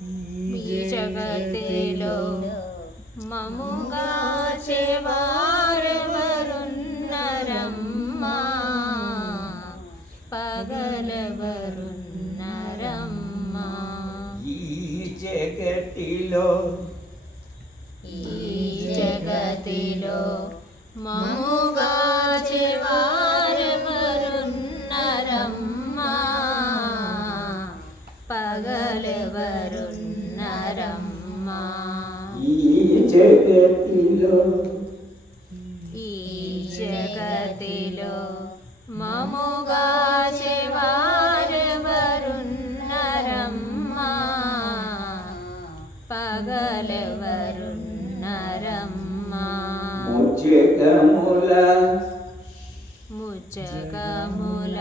ఈ జగతిలో మముగాచెవారెవరున్నరమ్మా పగలెవరున్నరమ్మా ఈ జగతిలో మముగాచెవారెవరున్నరమ్మా పగలెవరున్నరమ్మా ఈ జగతిలో మముగాచెవారెవరున్నరమ్మా పగలెవరున్నరమ్మా ముజ్జగముల ముజ్జగముల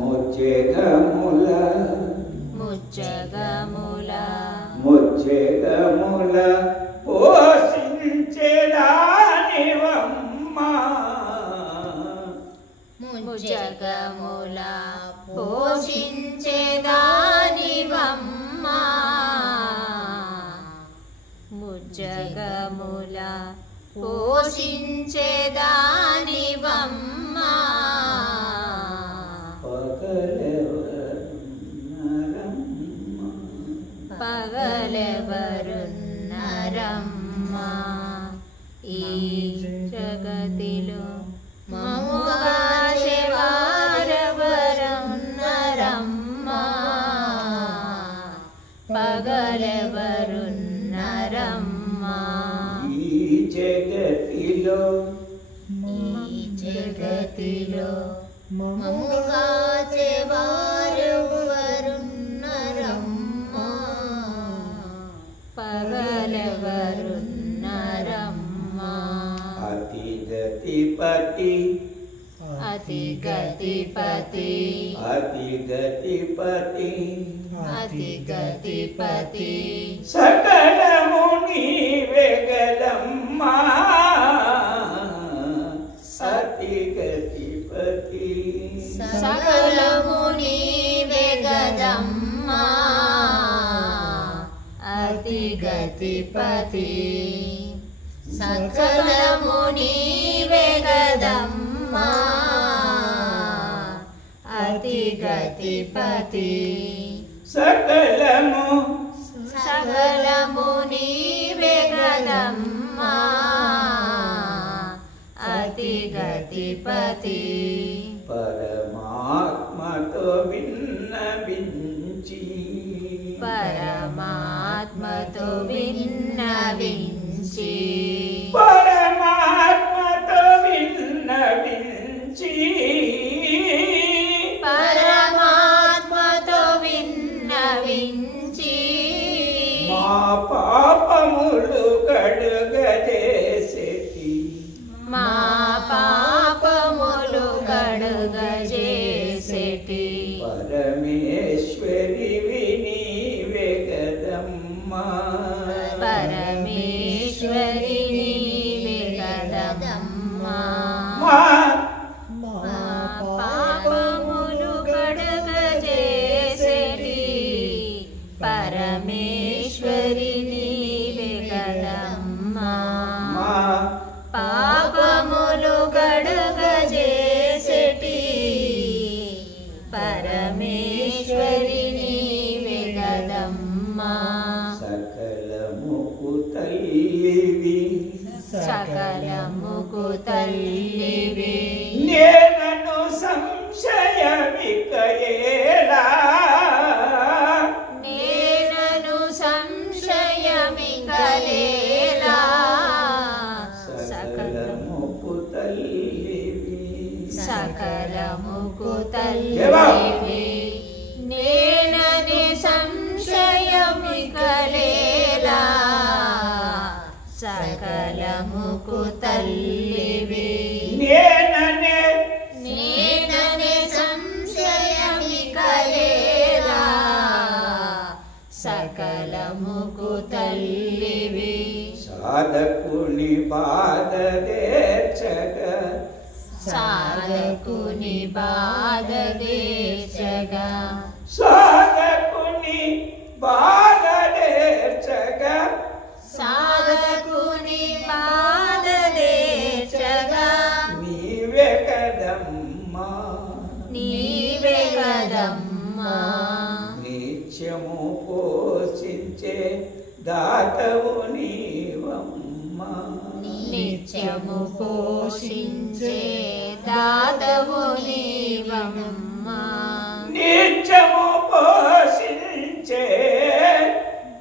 ముజ్జగముల ముజ్జగముల ముజ్జగముల పోషించేదానివమ్మా ముజ్జగముల పోషించేదానివమ్మా ముజ్జగముల పోషించేదానివమ్మా పగలెవరున్నరమ్మా ఈ జగతిలో మముగాచెవారెవరున్నరమ్మా పగలెవరున్నరమ్మా ఈ జగతిలో మముగాచెవారెవరున్నరమ్మా పగలెవరున్నరమ్మా అతిగతిపతి అతిగతిపతి అతిగతిపతి అతిగతిపతి సకలము నీవెగదమ్మా అతిగతిపతి సకలము నీవెగదమ్మా అతిగతిపతి సకలము నీవెగదమ్మా అతిగతిపతి సకలము సకలము నీవెగదమ్మా అతిగతిపతి పరమాత్మతో విన్నవించి పరమాత్మతో విన్నవించి పరమాత్మతో విన్నవించి పరమాత్మతో విన్నవించి మా పాపములు కడుగజేసేటి మా పాపములు కడుగజేసేటి పరమేశ్వరివి నీవెగదమ్మా పరమేశ్వరి నీవెగదమ్మా మా పాపములు కడుగజేసేటి పరమేశ్వరి నీవెగదమ్మా మా పాపములు కడుగజేసేటి పరమేశ్వరి నీవెగదమ్మా సకలముకు తల్లివి సకలముకు తల్లివి నేనను సంశయమికయేలా నేనను సంశయమికలేలా సకలముకు తల్లివి సకలముకు తల్లివి నేనని సంశయమికలేలా సకలముకు తల్లివి నేననే నేనని సంశయమికలేలా సకలముకు తల్లివి సాధకుని బాధ దేర్చగా సాధకుని బాధ దేర్చగా సాధకుని బాధ పోషించే దాతవు నీవమ్మా నిత్యము పోషించే దాతవు నీవమ్మా నిత్యము పోషించే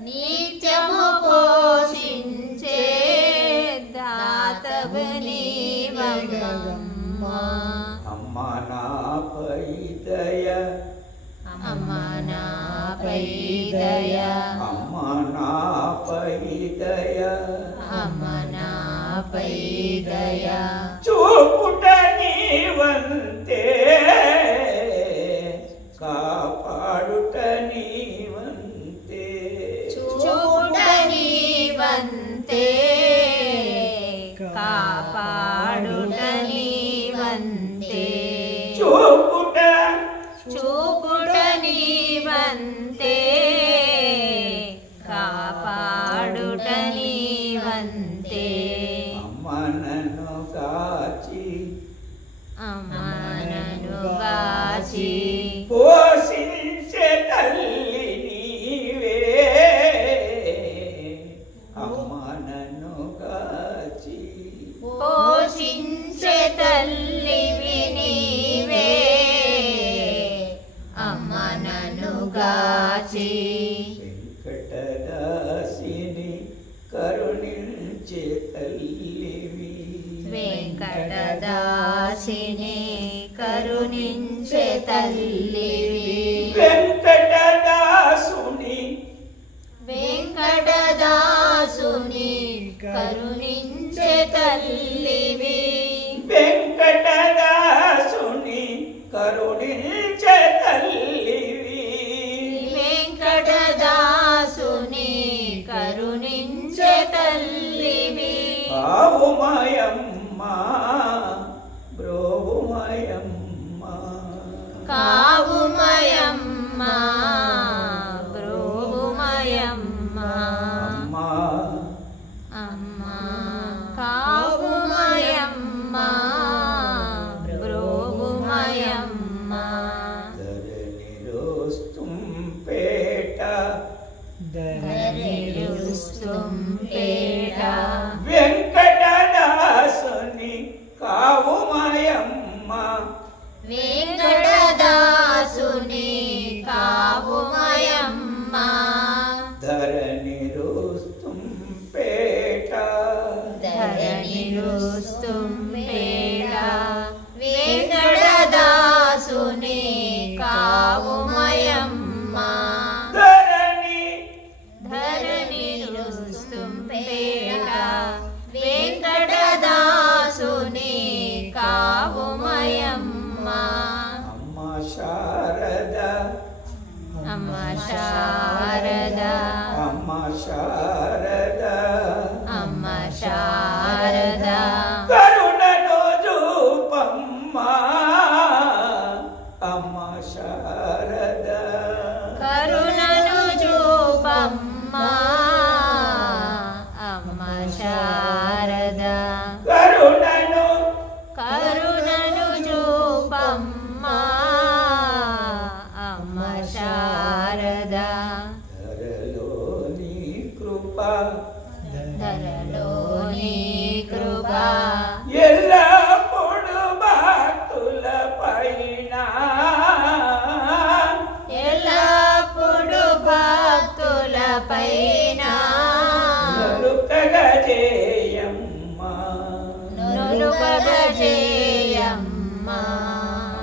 నిత్యము పోషించే దాతవు నీవమ్మా అమ్మా నాపై దయ అమ్మా నాపై దయ అమ్మా నాపై దయ అమ్మా నాపై దయ చూపుట నీవంతే కాపాడుట నీవంతే చూడ నీవంతే కాపాడుట నీవంతే చూపుట చూపుట నీవంతే కాపాడుట నీవంతే అమ్మ నన్ను కాచి అమ్మనను గాచి పోషించే తల్లి నీవే అమ్మ నన్ను కాచి పోషించే తల్లివి నీవే అమ్మనను గాచి వెంకటదాసిని కరుణించే తల్లివి వెంకటదాసిని కరుణించే తల్లివి వెంకటదాసుని వెంకటదాసుని కరుణించే తల్లివి వెంకటదాసుని కరుణించే తల్లివి వెంకటదాసుని కరుణించే తల్లివి కావుమయమ్మ బ్రోవుమయమ్మ కావుమయమ్మ బ్రోవుమయమ్మ అమ్మా అమ్మా కావుమయమ్మ బ్రోవుమయమ్మ ధరణిరోస్తుంపేట ధరణిరుస్తుంపేట వెంకటదాసుని కావుమయమ్మ వెంకటదాసుని కావుమయమ్మ ధరణిరోస్తుంపేట ధరణిరుస్తుంపేట వెంకటదాసుని కావుమయమ్మ ధరణిరుస్తుంపేట వెంకటదాసుని కావుమయమ్మ అమ్మ శారద అమ్మ శారద అమ్మ శారద అమ్మ శారద కరుణను చూపమ్మ అమ్మ శారద కరుణను చూపమ్మ అమ్మ శారద కరుణను చూపమ్మ అమ్మ శారద ధరలోని కృప ధరలోని కృప ఎల్లప్పుడు భక్తుల పైన ఎల్లప్పుడు భక్తుల పైన నలుకగజేయమ్మ నొలుకగజేయమ్మ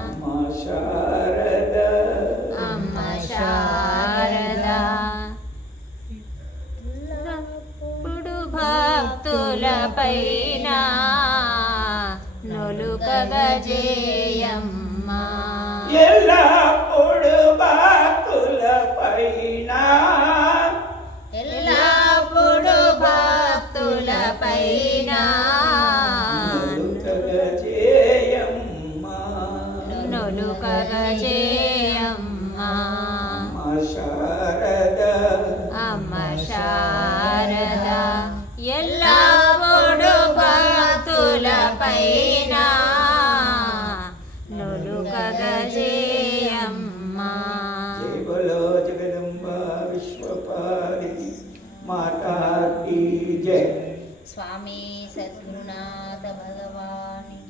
అమ్మ శారద అమ్మ శారద ఎల్లప్పుడు భక్తుల పైన నొలుకగజేయమ్మ ఎల్లప్పుడు భక్తుల పైన ఎల్లప్పుడు భక్తుల పైన నలుకగజేయమ్మ నొలుకగజేయమ్మ అమ్మ శారద అమ్మ శారద ఎల్లప్పుడు భక్తుల పైన నొలుకగజేయమ్మ జై బలో జగదంబ విశ్వ జయ. స్వామి సద్గురునాథ భగవాన్